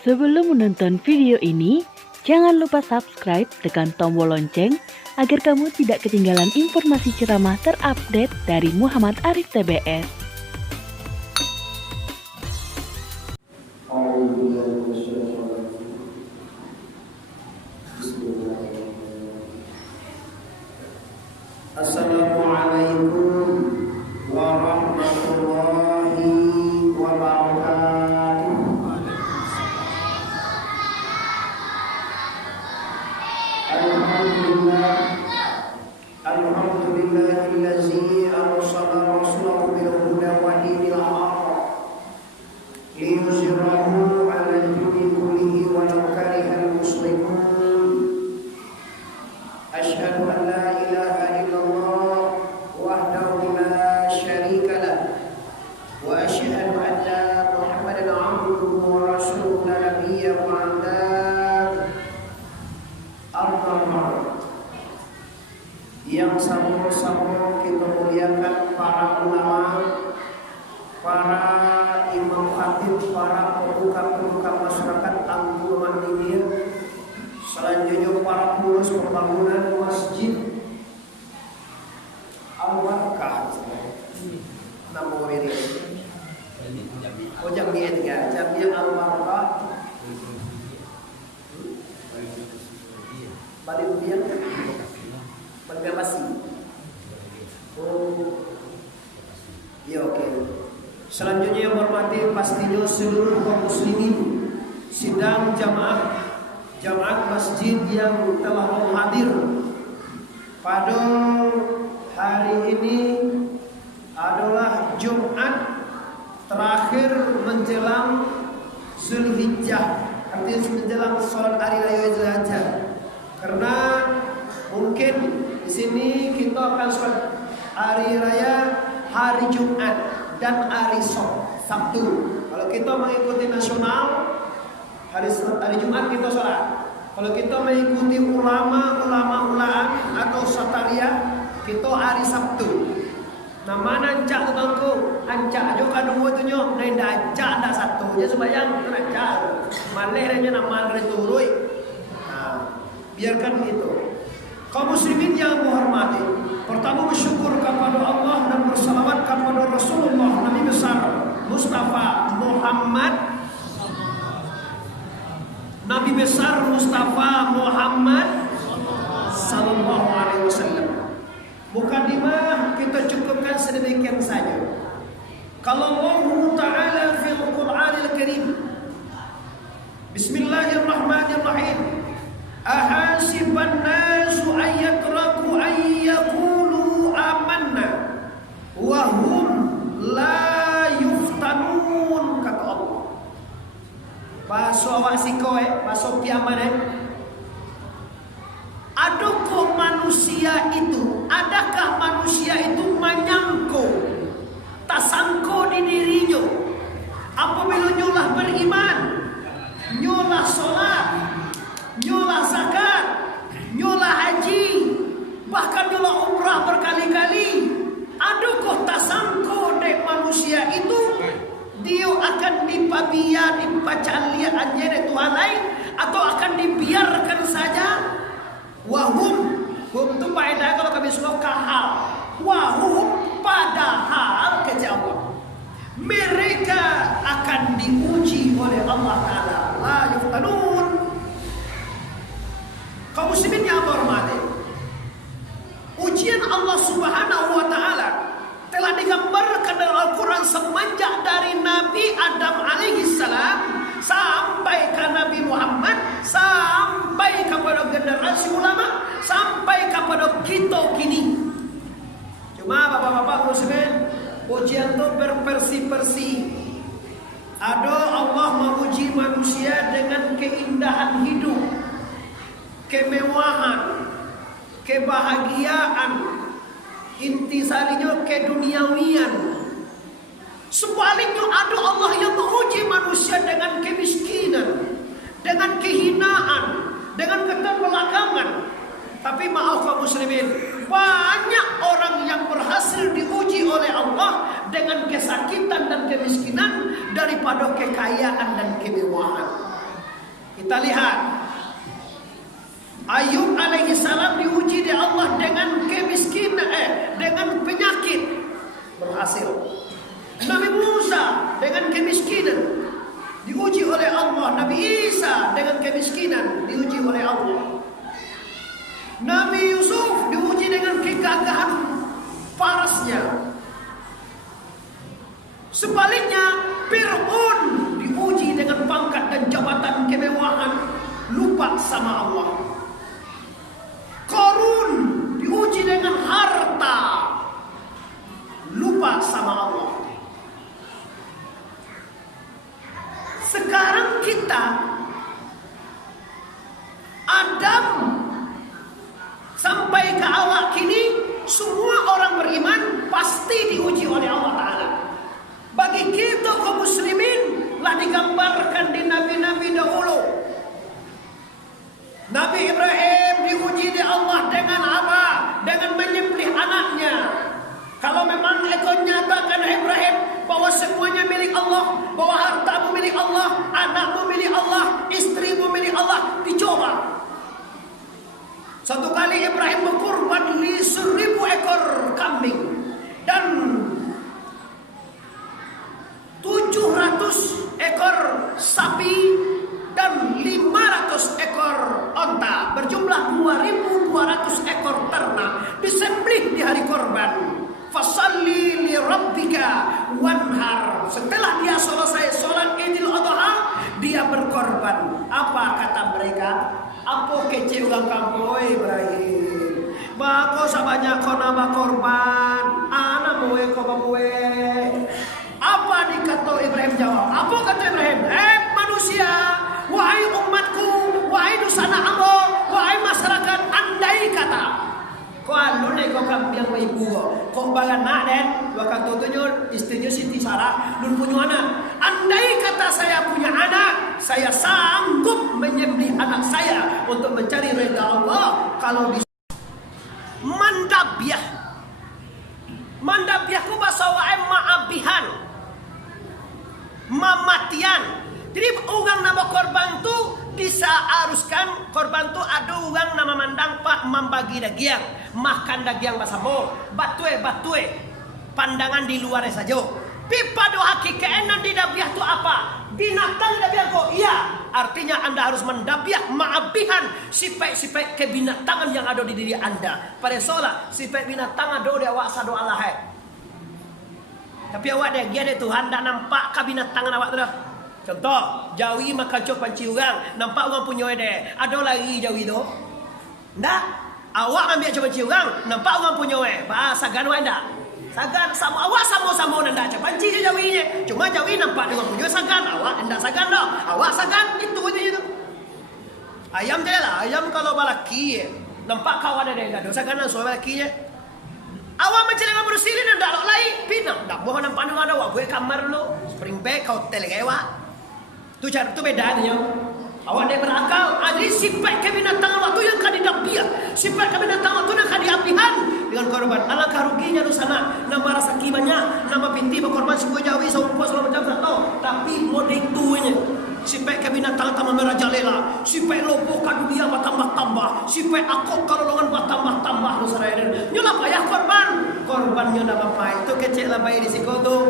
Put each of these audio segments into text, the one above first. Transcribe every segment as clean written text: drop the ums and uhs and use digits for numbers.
Sebelum menonton video ini, jangan lupa subscribe, tekan tombol lonceng agar kamu tidak ketinggalan informasi ceramah terupdate dari Muhammad Arif TBS. Assalamualaikum warahmatullahi wabarakatuh. Alhamdulillahillazi arsala rasulahu bil huda wa dinil haqq liyuzhirahu 'ala ad-dini kullihi walau karihal muslimun. Asyhadu an la ilaha illallah wahdahu la syarika lah wa asyhadu anna Muhammadan 'abduhu wa rasuluhu la nabiyya ba'da. Yang sama-sama kita muliakan para ulama, para imam khatib, para pemuka-pemuka masyarakat Anggur Mandiri, selanjutnya para pengurus pembangunan masjid Al-Barakah. Nama ini Jamiat ya, Jamiat Al-Barakah. Balik ubian Bergabasi. Oh, ya oke. Selanjutnya yang hormati pastinya seluruh kaum muslimin sidang jamaah masjid yang telah hadir pada hari ini adalah Jumat terakhir menjelang Zulhijjah, artinya menjelang sholat hari raya Idul Adha. Karena mungkin di sini kita akan sholat hari raya hari Jumat dan hari Sabtu. Kalau kita mengikuti nasional hari Jumat kita sholat. Kalau kita mengikuti ulama atau sataria kita hari Sabtu. Nama nancak tetangku, ancak juga dua tu nyok, nenda ancak dah satu. Jadi sembahyang kita ancak, malehnya nama returui. Nah, biarkan itu. Kaum muslimin yang menghormati, pertama bersyukur kepada Allah dan bersalawat kepada Rasulullah Nabi besar Mustafa Muhammad, Nabi besar Mustafa Muhammad sallallahu alaihi wasallam. Mukadimah kita cukupkan sedemikian saja. Kalau Allah Ta'ala fil Qur'anil Karim, Bismillahirrahmanirrahim. Ahasiban nasu ayatraku ayyakulu amanna wa hum la yuftanun, kata Allah. Baso wasikoe, baso kiamat. Adakah manusia itu menyangko tasangko di dirinya apabila nyolah beriman, nyolah sholat, nyolah zakat, nyolah haji, bahkan nyolah umrah berkali-kali. Adakah tasangko dek manusia itu dia akan dibaca lihat anjir Tuhan lain atau akan dibiarkan saja? Wahum itu faedah kalau kami suka kahal. Wahum padahal kejauhan mereka akan diuji oleh Allah Ta'ala. La yuftanun. Kaum muslimin yang hormati, ujian Allah Subhanahu wa Ta'ala telah digambarkan dalam Al-Quran semenjak dari Nabi Adam alaihi salam sampai ke Nabi Muhammad, sampai kepada generasi ulama, sampai kepada kita kini. Cuma bapak-bapak muslimin, ujian itu berversi-versi. Ada Allah menguji manusia dengan keindahan hidup, kemewahan, kebahagiaan, intisarinya keduniawian. Sebaliknya ada Allah yang menguji manusia dengan kemiskinan, dengan kehinaan, dengan keterbelakangan. Tapi maaf kaum muslimin, banyak orang yang berhasil diuji oleh Allah dengan kesakitan dan kemiskinan daripada kekayaan dan kemewahan. Kita lihat Ayub alaihi salam diuji di Allah dengan kemiskinan, dengan penyakit, berhasil. Nabi Musa dengan kemiskinan diuji oleh Allah. Nabi Isa dengan kemiskinan diuji oleh Allah. Nabi Yusuf diuji dengan kegagahan parasnya. Sebaliknya Fir'aun diuji dengan pangkat dan jabatan kemewahan, lupa sama Allah. Qarun diuji dengan harta, lupa sama Allah. Sekarang kita, Adam sampai ke awak kini, semua orang beriman pasti diuji oleh Allah Ta'ala. Bagi kita kaum muslimin lah digambarkan di nabi-nabi dahulu. Nabi Ibrahim diuji di Allah dengan apa? Dengan menyembelih anaknya. Kalau memang engkau nyatakan Ibrahim bahwa semuanya milik Allah, bahwa hartamu milik Allah, anakmu milik Allah, istrimu milik Allah, dicoba. Satu kali Ibrahim berkorban 1000 ekor kambing dan 700 ekor sapi dan 500 ekor onta, berjumlah 2200 ekor ternak disembelih di hari korban. Fasalli li rabbika wanhar. Setelah dia selesai sholat Idul Adha, dia berkorban. Apa kata mereka? Apa kece ulang kampung Ibrahim? Bako sabanyak kau nama korban, anak moe kau bamoe. Apa dikata Ibrahim jawab? Apa kata Ibrahim? Manusia, wahai umatku, wahai dusana Allah, wahai masyarakat, andai kata kau alune kau kambing ibu kau bagan nak den, waktu tujuh istrinya Siti Sarah dulu punya anak. Andai kata saya punya anak, saya sanggup menyembelih anak saya untuk mencari ridha Allah. Kalau di mandabiahku bahasa wae maabihan, mamatian. Jadi ugang nama korban tu diseharuskan korban tu ada ugang nama mandang pak membagi dagiang, makan dagiang basabo, batue pandangan di luar saja. Pipa doa kekeenan di dabiah tu apa? Binatang dabiah kok? Iya, artinya anda harus mendabiah maabihan sifat-sifat kebinatangan yang ada di diri anda. Pada sholat sifat binatang ada di awak sado Allah. Tapi awak dia Tuhan tak nampak kebinatangan awak tu dah. Contoh, Jawi makan cok panci orang, nampak orang punya ide. Ada lagi Jawi tu? Ndak. Awak ambil cok panci orang, nampak orang punya ide. Sagan awak ndak? Sagan sama awak sama-sama ndak cok panci je Jawi je. Cuma Jawi nampak orang punya sagan, awak ndak sagan dah. Awak sagan itu aja itu. Ayam je lah, ayam kalau balaki nampak kawan ada sagan so balaki je. Awak mencari orang bersih dan ndak lain pinang, ndak mohon nampak ada awak buat kamar lo, spring bed kau telegewa. Tu cara tu beda dia. Awak dia berakal. Ada sifat kebinatangan waktu yang kadi dapiah. Sifat kebinatangan waktu yang kadi apihan dengan korban. Alangkah ruginya tu sana. Nama rasa banyak, nama binti berkorban sebuah Jawi seumur selama macam tak tahu. Tapi model tuanya. Sifat kebinatangan tambah merajalela. Sifat lobo ka dunia bertambah-tambah. Sifat akok kalau longan bertambah-tambah lu saraya. Nyolah payah korban. Korbannya nama payah. Tu kecil lah bayi di siko tu.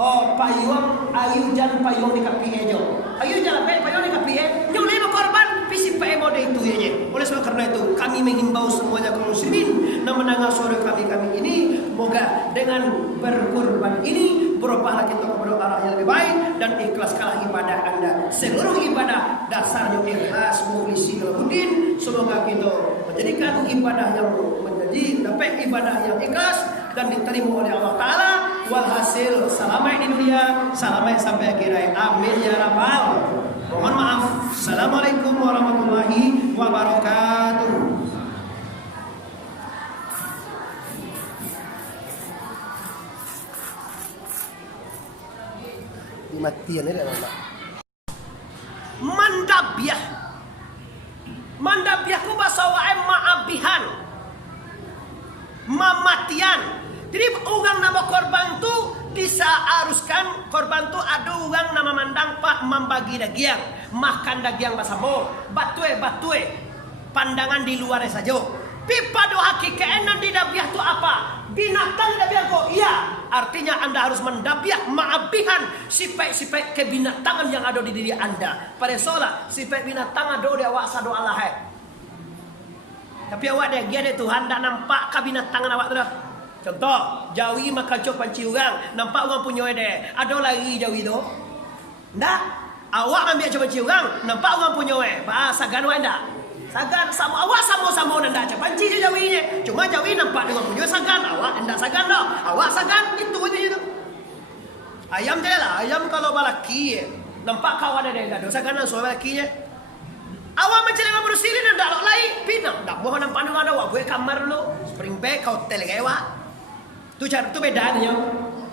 Oh, payung ayu jan payung di kapi ejo. Ayu jan payung di kapi e. Nyoleh korban pisi pae mode itu ya. Oleh sebab karena itu kami mengimbau semuanya kaum muslimin yang mendengar suara kami ini, moga dengan berkorban ini berubahlah kita kepada arah yang lebih baik dan ikhlaskanlah ibadah anda. Seluruh ibadah dasarnya ikhlas, mukhlisi lahuddin. Semoga kita menjadikan ibadah yang menjadi dapat ibadah yang ikhlas dan diterima oleh Allah Ta'ala. Walhasil selamat di dunia, selamat sampai akhirat. Amin ya rabbal. Mohon maaf. Assalamualaikum warahmatullahi wabarakatuh. Dimatian ini adalah mandabiahku bahasa wae maabihan, mamatian. Jadi ugang nama korban tu seharuskan korban tu ada orang nama mandang pak membagi daging, makan daging basamo, batue pandangan di luar saja. Pipa do hakikat nanti dabiah tu apa? Binatang dabiah kok? Iya. Artinya Anda harus mendabiah maabihan sifat-sifat kebinatangan yang ada di diri Anda. Pada solat sifat binatang ada di awak sado Allah. Tapi awak dia Tuhan tak nampak kebinatangan awak tu dah. Contoh, Jawi makan cok panci orang, nampak orang punya ide. Ada lari Jawi tu? Ndak. Awak ambil cok panci orang, nampak orang punya bahasa gan awak ndak? Sagan sama awak sama-sama ndak cak panci je Jawi nya. Cuma Jawi nampak dengan punya sagan, awak ndak sagan dah. Awak sagan itu aja tu. Ayam je lah, ayam kalau balaki nampak kawan ada gaduh saganan suara balaki nya. Awak macam lima berusilin ndak lok lai, pinang ndak mohon nampak dengan awak buat kamar dulu. Spring bag kau telegawak. Tu cara tu beda nya.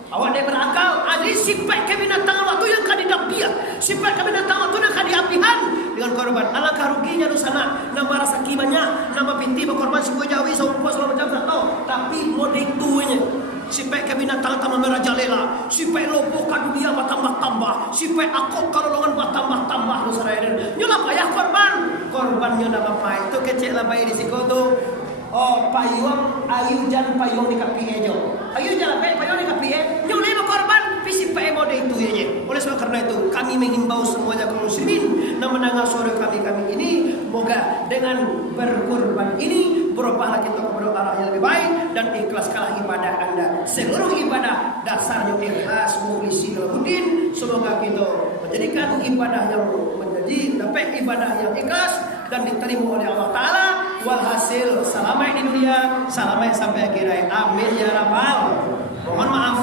Awak dia berakal, ada sifat kebinatangan waktu yang kadi dapiah, sifat kebinatangan waktu yang kadi apihan dengan korban. Alangkah ruginya dosa nak, nama rasa banyak, nama binti berkorban semua Jawi, semua selama macam tak tahu. Tapi model tuanya, sifat kebinatangan tambah merajalela, sifat loboh kadu dia bertambah-tambah, sifat akok kalau longan bertambah-tambah dosa raya. Nyolah payah korbannya dah bapak itu kecil lah bayi di situ tu. Oh, payung ayu jan payung di kapi ejo. Ayu jan payung di kapi nyulai berkorban visi mode itu ya. Oleh sebab karena itu kami menghimbau semuanya kaum muslimin yang mendengar suara kami ini, moga dengan berkorban ini berubahlah kita kepada arah yang lebih baik dan ikhlaskanlah ibadah Anda. Seluruh ibadah dasarnya ikhlas mukhlisi lahuddin. Semoga kita menjadikan ibadah yang menjadi dapat ibadah yang ikhlas dan diterima oleh Allah Ta'ala. Walhasil selamat di dunia, selamat sampai akhirat. Amin ya rabbal. Mohon maaf